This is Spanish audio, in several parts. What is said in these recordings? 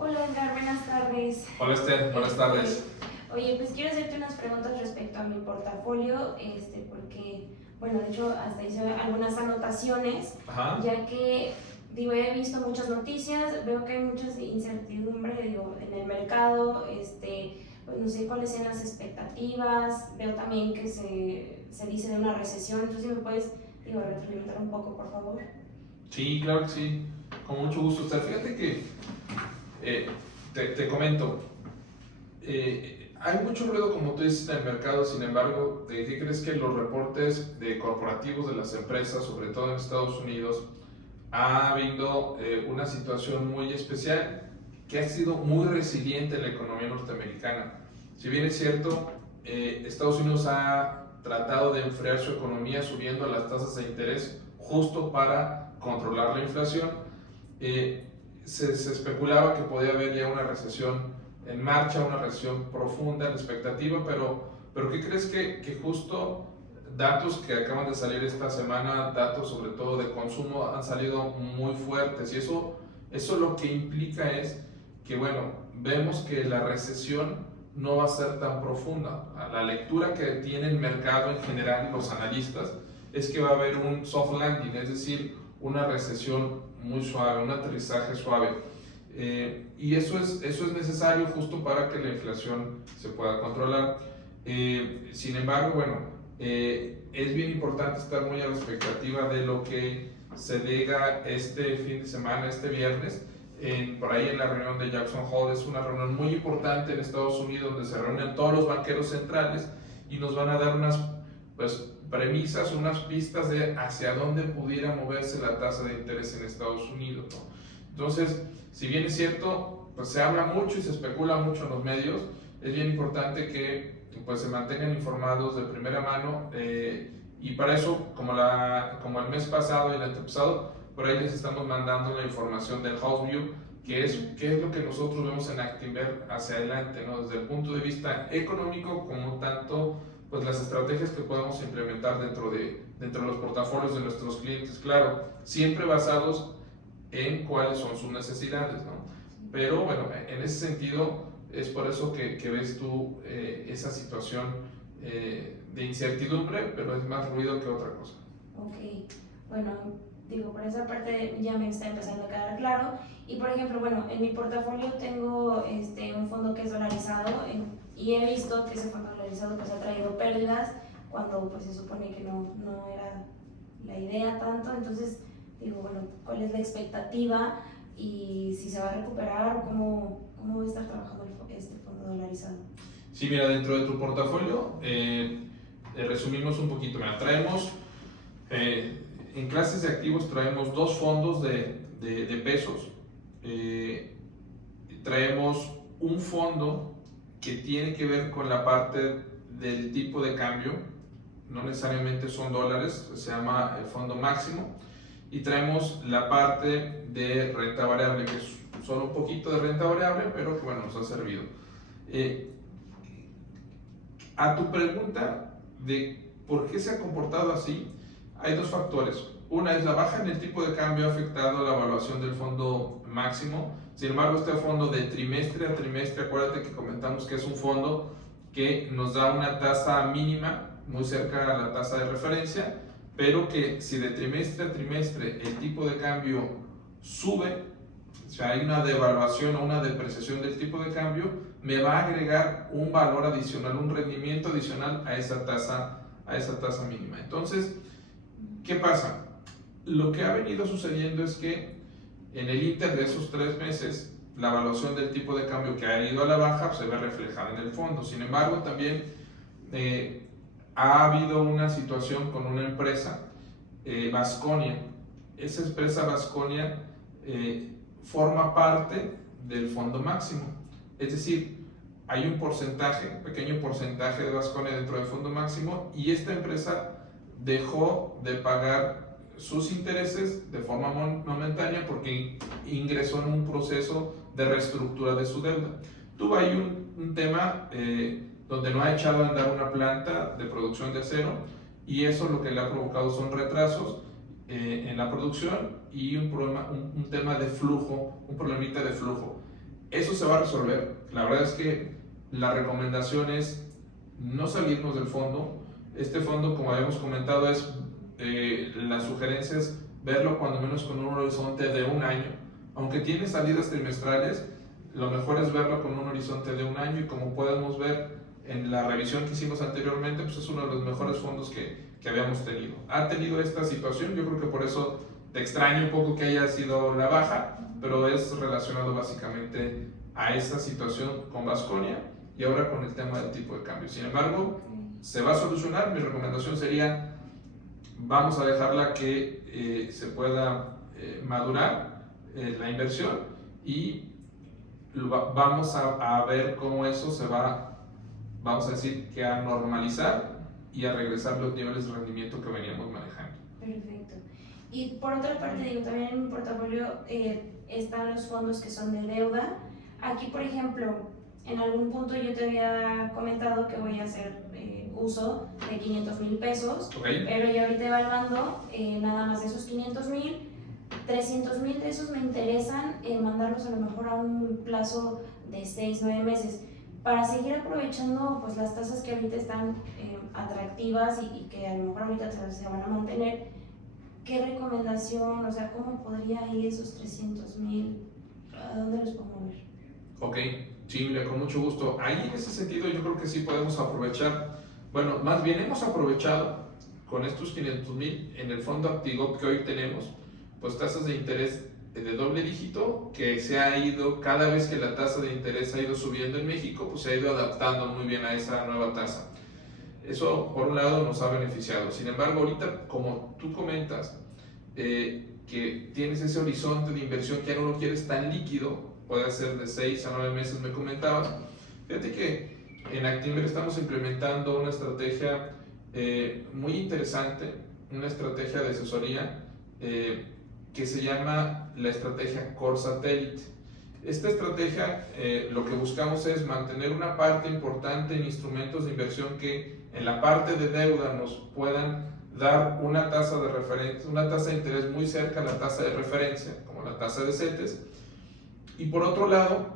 Hola Edgar, buenas tardes. Hola Esther, buenas tardes. Oye, pues quiero hacerte unas preguntas respecto a mi portafolio, porque, bueno, de hecho hasta hice algunas anotaciones, Ajá. ya que, digo, he visto muchas noticias, veo que hay mucha incertidumbre, digo, en el mercado, pues no sé cuáles sean las expectativas, veo también que se dice de una recesión, entonces si me puedes, digo, retroalimentar un poco, por favor. Sí, claro que sí. Con mucho gusto, Esther. Fíjate que te comento, hay mucho ruido, como tú dices, en el mercado. Sin embargo, ¿de qué crees que los reportes de corporativos de las empresas, sobre todo en Estados Unidos, ha habido una situación muy especial que ha sido muy resiliente en la economía norteamericana? Si bien es cierto, Estados Unidos ha tratado de enfriar su economía subiendo las tasas de interés justo para controlar la inflación. Se especulaba que podía haber ya una recesión en marcha, una recesión profunda en la expectativa, pero ¿qué crees que justo datos que acaban de salir esta semana, datos sobre todo de consumo, han salido muy fuertes? Y eso lo que implica es que, bueno, vemos que la recesión no va a ser tan profunda. La lectura que tiene el mercado en general, los analistas, es que va a haber un soft landing, es decir, una recesión muy suave, un aterrizaje suave. Y eso es necesario justo para que la inflación se pueda controlar. Sin embargo, bueno, es bien importante estar muy a la expectativa de lo que se diga este fin de semana, este viernes, por ahí en la reunión de Jackson Hole. Es una reunión muy importante en Estados Unidos donde se reúnen todos los banqueros centrales y nos van a dar unas, pues, premisas, unas pistas de hacia dónde pudiera moverse la tasa de interés en Estados Unidos, ¿no? Entonces, si bien es cierto, pues se habla mucho y se especula mucho en los medios, es bien importante que pues se mantengan informados de primera mano, y para eso, como el mes pasado y el antepasado, por ahí les estamos mandando la información del House View, que es lo que nosotros vemos en Actinver hacia adelante, ¿no? Desde el punto de vista económico, como tanto pues las estrategias que podemos implementar dentro de los portafolios de nuestros clientes, claro, siempre basados en cuáles son sus necesidades, ¿no? Pero bueno, en ese sentido es por eso que ves tú esa situación de incertidumbre, pero es más ruido que otra cosa. Ok, bueno, digo, por esa parte ya me está empezando a quedar claro. Y por ejemplo, bueno, en mi portafolio tengo un fondo que es dolarizado y he visto que ese fondo dolarizado pues ha traído pérdidas cuando pues se supone que no era la idea tanto. Entonces digo, bueno, ¿cuál es la expectativa y si se va a recuperar o cómo va a estar trabajando este fondo dolarizado? Sí, mira, dentro de tu portafolio, resumimos un poquito. Mira, traemos en clases de activos traemos dos fondos de pesos. Traemos un fondo que tiene que ver con la parte del tipo de cambio, no necesariamente son dólares, se llama el fondo máximo. Y traemos la parte de renta variable, que es solo un poquito de renta variable, pero que bueno, nos ha servido. A tu pregunta de por qué se ha comportado así, hay dos factores. Una es la baja en el tipo de cambio ha afectado la evaluación del fondo máximo. Sin embargo, este fondo de trimestre a trimestre, acuérdate que comentamos que es un fondo que nos da una tasa mínima muy cerca a la tasa de referencia, pero que si de trimestre a trimestre el tipo de cambio sube, o sea, hay una devaluación o una depreciación del tipo de cambio, me va a agregar un valor adicional, un rendimiento adicional a esa tasa mínima. Entonces, ¿qué pasa? Lo que ha venido sucediendo es que en el inter de esos 3 meses, la evaluación del tipo de cambio que ha ido a la baja se ve reflejada en el fondo. Sin embargo, también ha habido una situación con una empresa, Vasconia. Esa empresa Vasconia forma parte del fondo máximo. Es decir, hay un pequeño porcentaje de Vasconia dentro del fondo máximo, y esta empresa dejó de pagar sus intereses de forma momentánea porque ingresó en un proceso de reestructura de su deuda. Tuvo ahí un tema donde no ha echado a andar una planta de producción de acero, y eso lo que le ha provocado son retrasos en la producción y un tema de flujo, un problemita de flujo. Eso se va a resolver. La verdad es que la recomendación es no salirnos del fondo. Este fondo, como habíamos comentado, es la sugerencia es verlo cuando menos con un horizonte de un año. Aunque tiene salidas trimestrales, lo mejor es verlo con un horizonte de un año, y como podemos ver en la revisión que hicimos anteriormente, pues es uno de los mejores fondos que habíamos tenido. Ha tenido esta situación, yo creo que por eso te extraña un poco que haya sido la baja, pero es relacionado básicamente a esta situación con Baskonia y ahora con el tema del tipo de cambio. Sin embargo, se va a solucionar. Mi recomendación sería, vamos a dejarla que se pueda madurar la inversión, y vamos a ver cómo eso se va, vamos a decir, que a normalizar y a regresar los niveles de rendimiento que veníamos manejando. Perfecto. Y por otra parte, digo, también en mi portafolio están los fondos que son de deuda. Aquí, por ejemplo, en algún punto yo te había comentado que voy a hacer uso de 500,000 pesos, Okay. pero yo ahorita evaluando nada más de esos 500,000, 300,000 de esos me interesan mandarlos a lo mejor a un plazo de 6-9 meses para seguir aprovechando pues las tasas que ahorita están atractivas y que a lo mejor ahorita se van a mantener. ¿Qué recomendación, o sea, cómo podría ir esos 300,000? ¿A dónde los puedo mover? Ok, sí, mira, con mucho gusto. Ahí en ese sentido yo creo que sí podemos aprovechar, bueno, más bien hemos aprovechado con estos 500,000 en el fondo Actigop que hoy tenemos, pues tasas de interés de doble dígito que se ha ido, cada vez que la tasa de interés ha ido subiendo en México, pues se ha ido adaptando muy bien a esa nueva tasa. Eso por un lado nos ha beneficiado. Sin embargo, ahorita como tú comentas, que tienes ese horizonte de inversión que ya no lo quieres tan líquido, puede ser de 6 a 9 meses, me comentabas. Fíjate que en Actinver estamos implementando una estrategia muy interesante, una estrategia de asesoría que se llama la estrategia Core Satellite. Esta estrategia lo que buscamos es mantener una parte importante en instrumentos de inversión que en la parte de deuda nos puedan dar una tasa de referencia, una tasa de interés muy cerca a la tasa de referencia, como la tasa de CETES. Y por otro lado,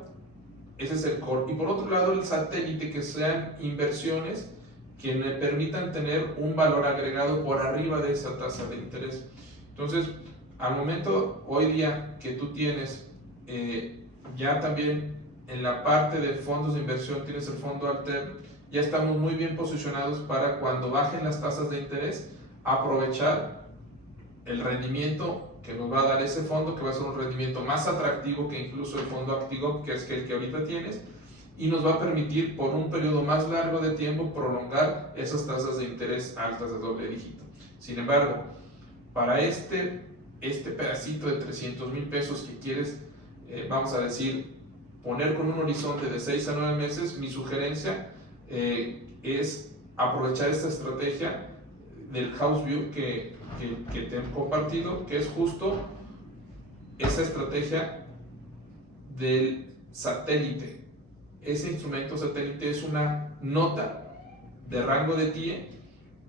ese es el core. Y por otro lado, el satélite, que sean inversiones que me permitan tener un valor agregado por arriba de esa tasa de interés. Entonces, al momento, hoy día, que tú tienes ya también en la parte de fondos de inversión, tienes el fondo alterno, ya estamos muy bien posicionados para cuando bajen las tasas de interés, aprovechar el rendimiento que nos va a dar ese fondo, que va a ser un rendimiento más atractivo que incluso el fondo Actigop, que es el que ahorita tienes, y nos va a permitir por un periodo más largo de tiempo prolongar esas tasas de interés altas de doble dígito. Sin embargo, para este pedacito de 300,000 pesos que quieres, vamos a decir, poner con un horizonte de 6 a 9 meses, mi sugerencia es aprovechar esta estrategia del House View que te he compartido, que es justo esa estrategia del satélite. Ese instrumento satélite es una nota de rango de TIE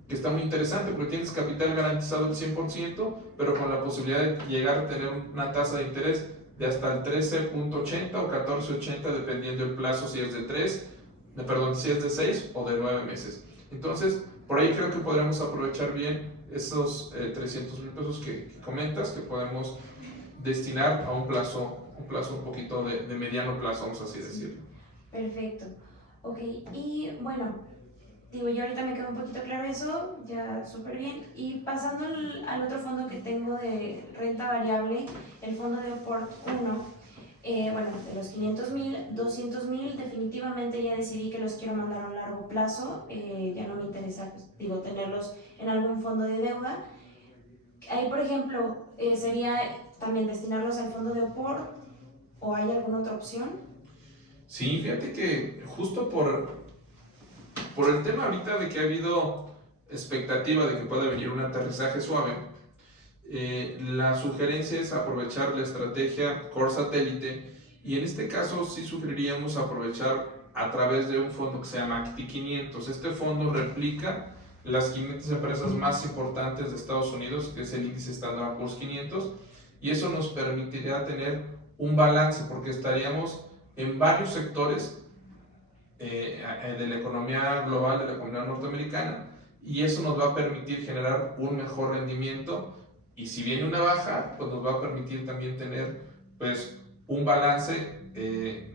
que está muy interesante porque tienes capital garantizado al 100%, pero con la posibilidad de llegar a tener una tasa de interés de hasta el 13.80 o 14.80 dependiendo del plazo, si es de 6 o de 9 meses. Entonces, por ahí creo que podremos aprovechar bien esos 300,000 pesos que comentas, que podemos destinar a un plazo un poquito de mediano plazo, vamos así decirlo. Perfecto. Ok, y bueno, digo, ya ahorita me quedó un poquito claro eso, ya súper bien. Y pasando al otro fondo que tengo de renta variable, el fondo de Port 1, bueno, de los 500,000, 200,000, definitivamente ya decidí que los quiero mandar a un largo plazo, ya no me interesa, pues, digo, tenerlos en algún fondo de deuda. Ahí, por ejemplo, sería también destinarlos al fondo de Port, ¿o hay alguna otra opción? Sí, fíjate que justo por el tema ahorita de que ha habido expectativa de que pueda venir un aterrizaje suave, la sugerencia es aprovechar la estrategia Core Satélite, y en este caso sí sugeriríamos aprovechar a través de un fondo que se llama Acti 500. Este fondo replica las 500 empresas más importantes de Estados Unidos, que es el índice Standard & Poor's 500, y eso nos permitiría tener un balance porque estaríamos en varios sectores de la economía global, de la economía norteamericana, y eso nos va a permitir generar un mejor rendimiento, y si viene una baja, pues nos va a permitir también tener pues un balance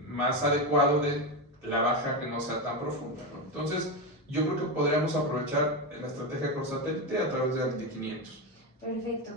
más adecuado de la baja que no sea tan profunda, ¿no? Entonces yo creo que podríamos aprovechar la estrategia con satélite a través de Alti 500. Perfecto.